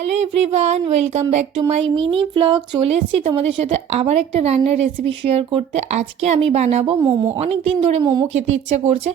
Hello everyone welcome back to my mini blog চলে এসেছি তোমাদের সাথে আবার একটা রান্নার রেসিপি শেয়ার করতে। আজকে আমি বানাবো মোমো। অনেক দিন ধরে মোমো খেতে ইচ্ছা করছে।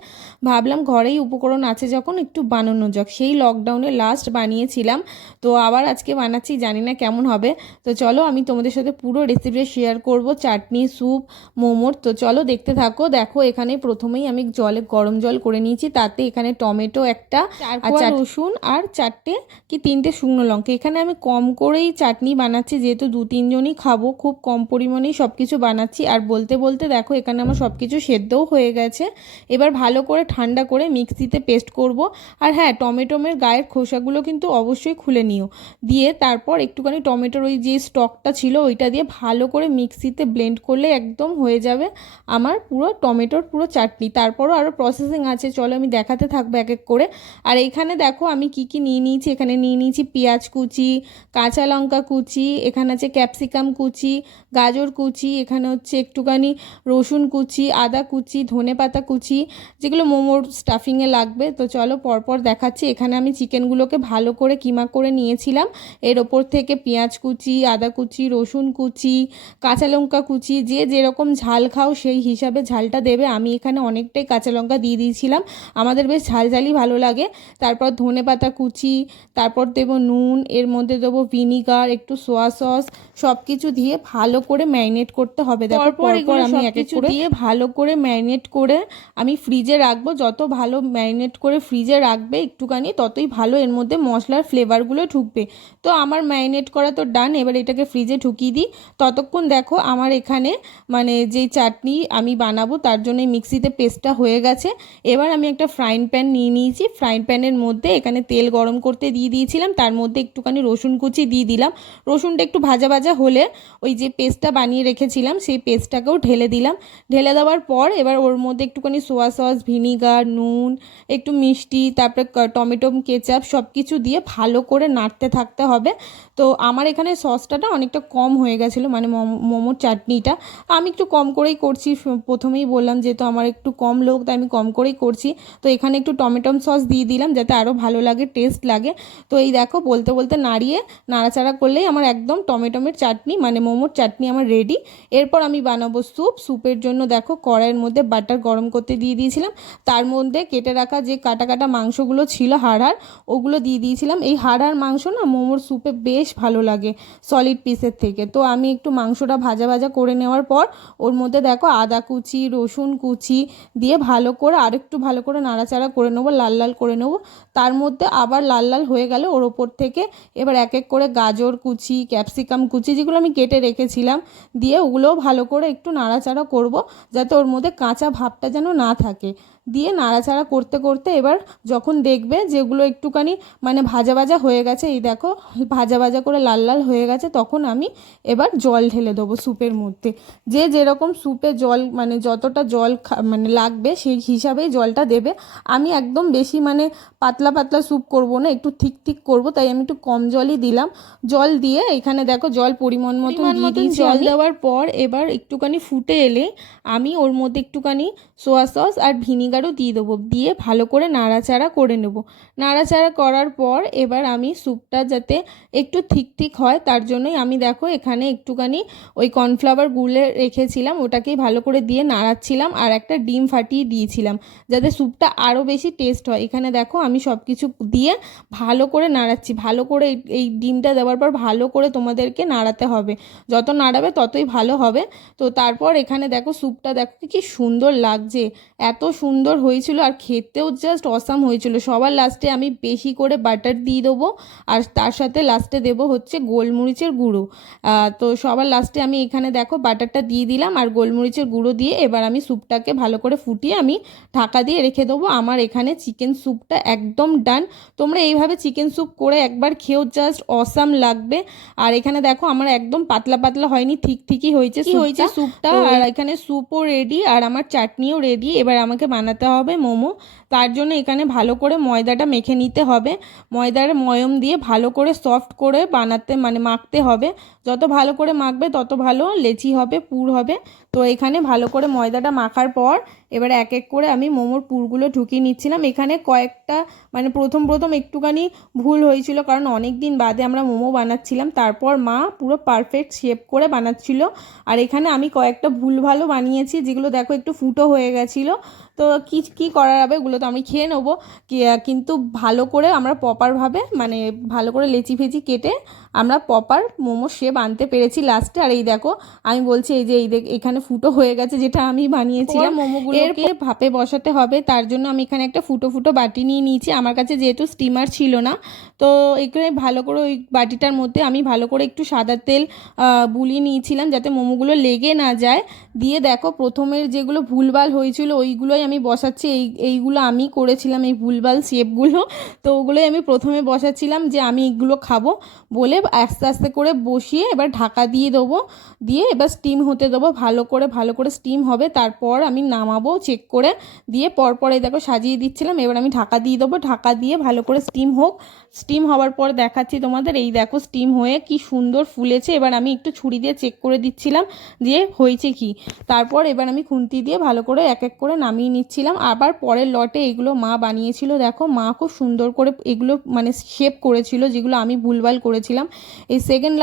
ভাবলাম ঘরেই উপকরণ আছে যখন একটু বানানো যাক। সেই লকডাউনে লাস্ট বানিয়েছিলাম। তো আবার আজকে বানাচ্ছি জানি না কেমন হবে। তো চলো আমি তোমাদের সাথে পুরো রেসিপিটা শেয়ার করব। চাটনি স্যুপ মোমোর। তো চলো দেখতে থাকো। দেখো এখানে প্রথমেই আমি জলে গরম জল করে নিয়েছি। তাতে এখানে টমেটো একটা আর রসুন আর চারটে কি তিনটে শুকনো লঙ্কা। এখানে আমি কম করেই চাটনি বানাচ্ছি, যেহেতু দু তিনজনই খাব, খুব কম পরিমাণেই সব কিছু বানাচ্ছি। আর বলতে বলতে দেখো, এখানে আমার সব কিছু সেদ্ধও হয়ে গেছে। এবার ভালো করে ঠান্ডা করে মিক্সিতে পেস্ট করব। আর হ্যাঁ টমেটোমের গায়ের খোসাগুলো কিন্তু অবশ্যই খুলে নিও। দিয়ে তারপর একটুখানি টমেটোর ওই যে স্টকটা ছিল, ওইটা দিয়ে ভালো করে মিক্সিতে ব্লেন্ড করলে একদম হয়ে যাবে আমার পুরো টমেটোর পুরো চাটনি। তারপরও আরও প্রসেসিং আছে, চলো আমি দেখাতে থাকব এক এক করে। আর এইখানে দেখো, আমি কি কি নিয়ে নিয়েছি, এখানে নিয়ে নিয়েছি পেঁয়াজ কুচি, কাঁচা লঙ্কা কুচি, এখানে আছে ক্যাপসিকাম কুচি, গাজর কুচি, এখানে হচ্ছে একটুখানি রসুন কুচি, আদা কুচি, ধনে পাতা কুচি, যেগুলো মোমোর স্টাফিংয়ে লাগবে। তো চলো পরপর দেখাচ্ছি। এখানে আমি চিকেনগুলোকে ভালো করে কিমা করে নিয়েছিলাম। এর ওপর থেকে পেঁয়াজ কুচি, আদা কুচি, রসুন কুচি, কাঁচা লঙ্কা কুচি, যে যেরকম ঝাল খাও সেই হিসাবে ঝালটা দেবে। আমি এখানে অনেকটাই কাঁচা লঙ্কা দিয়ে দিয়েছিলাম। আমাদের বেশ ঝাল ঝালই ভালো লাগে। তারপর ধনে পাতা কুচি, তারপর দেবো নুন এর মধ্যে দেবো ভিনিগার একটু সোয়া সস সব কিছু দিয়ে ভালো করে ম্যারিনেট করতে হবে। দেখো পরপর আমি এক করে দিয়ে ভালো করে ম্যারিনেট করে আমি ফ্রিজে রাখব। যত ভালো ম্যারিনেট করে ফ্রিজে রাখবে একটুখানি ততই ভালো এর মধ্যে মশলার ফ্লেভারগুলো ঢুকবে। তো আমার ম্যারিনেট করা তো ডান এবার এটাকে ফ্রিজে ঢুকিয়ে দিই। ততক্ষণ দেখো আমার এখানে মানে যেই চাটনি আমি বানাবো তার জন্য মিক্সিতে পেস্টটা হয়ে গেছে। এবার আমি একটা ফ্রাইং প্যান নিয়ে নিয়েছি। ফ্রাইং প্যানের মধ্যে এখানে তেল গরম করতে দিয়ে দিয়েছিলাম। তার মধ্যে একটুখানি রসুন কুচি দিয়ে দিলাম। রসুনটা একটু ভাজা ভাজা হলে ওই যে পেস্টটা বানিয়ে রেখেছিলাম, সেই পেস্টটাকেও ঢেলে দিলাম। ঢেলে দেওয়ার পর এবার ওর মধ্যে একটুখানি সোয়া সস, ভিনিগার, নুন, একটু মিষ্টি, তারপরে টমেটো, কেচাপ সব কিছু দিয়ে ভালো করে নাড়তে থাকতে হবে। তো আমার এখানে সসটা না অনেকটা কম হয়ে গেছিল মানে মোমোর চাটনিটা। আমি একটু কম করেই করছি প্রথমেই বললাম যেহেতু আমার একটু কম লোক, তাই আমি কম করেই করছি। তো এখানে একটু টমেটম সস দিয়ে দিলাম, যাতে আরও ভালো লাগে, টেস্ট লাগে। তো এই দেখো, বলতে বলতে নাড়িয়ে নাড়াচাড়া করলেই আমার একদম টমেটোমের চাটনি মানে মোমোর চাটনি আমার রেডি এরপর আমি বানাবো স্যুপ। স্যুপের জন্য দেখো কড়াইয়ের মধ্যে বাটার গরম করতে দিয়ে দিয়েছিলাম। তার মধ্যে কেটে রাখা যে কাটা কাটা মাংসগুলো ছিল হাড় হাড় ওগুলো দিয়ে দিয়েছিলাম। এই হাড় হাড় মাংস না মোমোর স্যুপে বেশ ভালো লাগে সলিড পিসের থেকে। তো আমি একটু মাংসটা ভাজা ভাজা করে নেওয়ার পর ওর মধ্যে দেখো আদা কুচি, রসুন কুচি দিয়ে ভালো করে আরেকটু ভালো করে নাড়াচাড়া করে নেব, লাল লাল করে নেব। তার মধ্যে আবার লাল লাল হয়ে গেলে ওর ওপর থেকে এবার এক এক করে গাজর কুচি, ক্যাপসিকাম কুচি যেগুলো আমি কেটে রেখেছিলাম, দিয়ে ওগুলোও ভালো করে একটু নাড়াচাড়া করব যাতে ওর মধ্যে কাঁচা ভাবটা যেন না থাকে। দিয়ে নাড়াচাড়া করতে করতে এবার যখন দেখবে যেগুলো একটুখানি মানে ভাজা ভাজা হয়ে গেছে, এই দেখো ভাজা ভাজা করে লাল লাল হয়ে গেছে, তখন আমি এবার জল ঢেলে দেবো স্যুপের মধ্যে। যে যেরকম স্যুপে জল মানে যতটা জল মানে লাগবে সেই হিসাবেই জলটা দেবে। আমি একদম বেশি মানে পাতলা পাতলা স্যুপ করব না, একটু ঠিক ঠিক করব, তাই আমি একটু কম জলই দিলাম। জল দিয়ে এখানে দেখো জল পরিমাণ মতো জল দেওয়ার পর এবার একটুখানি ফুটে এলে আমি ওর মধ্যে একটুখানি সোয়া সস আর ভিনিগারও দিয়ে দেবো। দিয়ে ভালো করে নাড়াচাড়া করে নেব। নাড়াচাড়া করার পর এবার আমি স্যুপটা যাতে একটু ঠিক ঠিক হয় তার জন্যই আমি দেখো এখানে একটুখানি ওই কর্নফ্লাওয়ার গুলে রেখেছিলাম। ওটাকেই ভালো করে দিয়ে নাড়াচ্ছিলাম আর একটা ডিম ফাটিয়ে দিয়েছিলাম যাতে স্যুপটা আরও বেশি টেস্ট হয়। এখানে দেখো আমি সব কিছু দিয়ে ভালো করে নাড়াচ্ছি। ভালো করে এই ডিমটা দেওয়ার পর ভালো করে তোমাদেরকে নাড়াতে হবে। যত নাড়াবে ততই ভালো হবে। তো তারপর এখানে দেখো স্যুপটা দেখো কি সুন্দর লাগছে। এত সুন্দর হয়েছিল আর খেতেও জাস্ট অসাম হয়েছিল। সবার লাস্টে আমি বেশি করে বাটার দিয়ে দেবো আর তার সাথে লাস্টে দেবো হচ্ছে গোলমরিচের গুঁড়ো। তো সবার লাস্টে আমি এখানে দেখো বাটারটা দিয়ে দিলাম আর গোলমরিচের গুঁড়ো দিয়ে এবার আমি স্যুপটাকে ভালো করে ফুটিয়ে আমি ঢাকা দিয়ে রেখে দেবো। আমার এখানে চিকেন স্যুপটা একদম ডান তোমরা এইভাবে চিকেন স্যুপ করে একবার খেয়েও জাস্ট অসাম লাগবে। আর এখানে দেখো আমার একদম পাতলা পাতলা হয়নি ঠিক ঠিকই হয়েছে হয়েছে স্যুপটা আর এখানে স্যুপও রেডি আর আমার চাটনিও রেডি এবার আমাকে বানাতে হবে মোমো। তার জন্য এখানে ভালো করে ময়দাটা মেখে নিতে হবে। ময়দার ময়ম দিয়ে ভালো করে সফট করে বানাতে মানে মাখতে হবে। যত ভালো করে মাখবে তত ভালো লেচি হবে পুর হবে। তো এখানে ভালো করে ময়দাটা মাখার পর এবার এক এক করে আমি মোমোর পুরগুলো ঢুকিয়ে নিচ্ছিলাম। এখানে কয়েকটা মানে প্রথম প্রথম একটুখানি ভুল হয়েছিল কারণ অনেক দিন বাদে আমরা মোমো বানাচ্ছিলাম। তারপর মা পুরো পারফেক্ট শেপ করে বানাচ্ছিল। আর এখানে আমি কয়েকটা ভুল ভালো বানিয়েছি, যেগুলো দেখো একটু ফুটো হয়ে গেছিল। তো কী কী করা হবে ওগুলো তো আমি খেয়ে নেব। কিন্তু ভালো করে আমরা প্রপারভাবে মানে ভালো করে লেচি ফেচি কেটে আমরা প্রপার মোমো শেপ আনতে পেরেছি লাস্টে আর এই দেখো আমি বলছি এই যে এই দেখ এখানে ফুটো হয়ে গেছে যেটা আমি বানিয়েছিলাম। মোমোগুলোকে ভাপে বসাতে হবে তার জন্য আমি এখানে একটা ফুটো ফুটো বাটি নিয়ে নিয়েছি। আমার কাছে যেহেতু স্টিমার ছিল না তো এখানে ভালো করে ওই বাটিটার মধ্যে আমি ভালো করে একটু সাদা তেল বুলিয়ে নিয়েছিলাম যাতে মোমোগুলো লেগে না যায়। দিয়ে দেখো প্রথমের যেগুলো ভুলভাল হয়েছিল ওইগুলোই আমি বসাচ্ছি, এই, এইগুলো আমি করেছিলাম, এই ভুলভাল শেপগুলো। তো ওগুলোই আমি প্রথমে বসাচ্ছিলাম যে আমি এইগুলো খাব বলে আস্তে আস্তে করে বসিয়ে এবার ঢাকা দিয়ে দেবো, দিয়ে এবার স্টিম হতে দেবো। ভালো করে ভালো করে স্টিম হবে, তারপর আমি নামাবো চেক করে, দিয়ে পরপর দেখো সাজিয়ে দিচ্ছিলাম, এবার আমি ঢাকা দিয়ে দেবো। ঢাকা দিয়ে ভালো করে স্টিম হোক, স্টিম হওয়ার পর দেখাচ্ছি তোমাদের, এই দেখো স্টিম হয়ে কি সুন্দর ফুলেছে। এবার আমি একটু ছুরি দিয়ে চেক করে দিচ্ছিলাম যে হয়েছে কি। তারপর এবার আমি খুন্তি দিয়ে ভালো করে এক এক করে নামিয়ে নিচ্ছিলাম। আবার পরের লটে এগুলো মা বানিয়েছিল। দেখো, মা খুব সুন্দর করে এগুলো মানে শেপ করেছিল, যেগুলো আমি ভুলভাল করেছিলাম। এই সেকেন্ড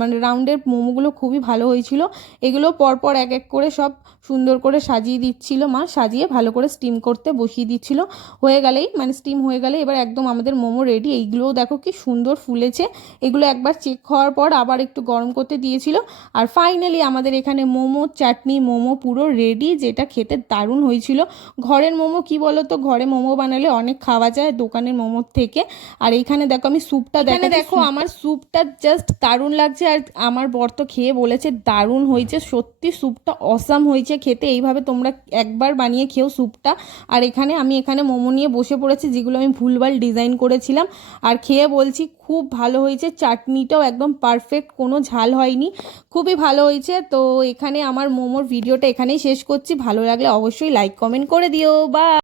মানে রাউন্ডের মোমোগুলো খুবই ভালো হয়েছিল। এগুলো পরপর এক এক করে সব সুন্দর করে সাজিয়ে দিচ্ছিল মা সাজিয়ে ভালো করে স্টিম করতে বসিয়ে দিচ্ছিল। হয়ে গেলেই মানে স্টিম হয়ে গেলে এবার একদম আমাদের মোমো রেডি এইগুলোও দেখো কি সুন্দর ফুলেছে। এগুলো একবার চেক হওয়ার পর আবার একটু গরম করতে দিয়েছিল। আর ফাইনালি আমাদের এখানে মোমো চাটনি মোমো পুরো রেডি যেটা খেতে দারুণ হয়েছিল। ঘরের মোমো কি বলো তো ঘরে মোমো বানালে অনেক খাওয়া যায় দোকানের মোমোর থেকে। আর এইখানে দেখো আমি স্যুপটা দেখো দেখো আমার স্যুপটা জাস্ট দারুণ লাগছে। আর আমার বর তো খেয়ে বলেছে দারুণ হয়েছে। সত্যি স্যুপটা অসাম হয়েছে। খেতে এইভাবে তোমরা একবার বানিয়ে খেও স্যুপটা। আর এখানে আমি এখানে মোমো নিয়ে বসে পড়েছি, যেগুলো আমি ভুলভাল ডিজাইন করেছিলাম। আর খেয়ে বলছি খুব ভালো হয়েছে, চাটনিটাও একদম পারফেক্ট, কোনো ঝাল হয়নি। খুবই ভালো হয়েছে। তো এখানে আমার মোমোর ভিডিওটা এখানেই শেষ করছি। ভালো লাগলে অবশ্যই লাইক, কমেন্ট করে দিও। বা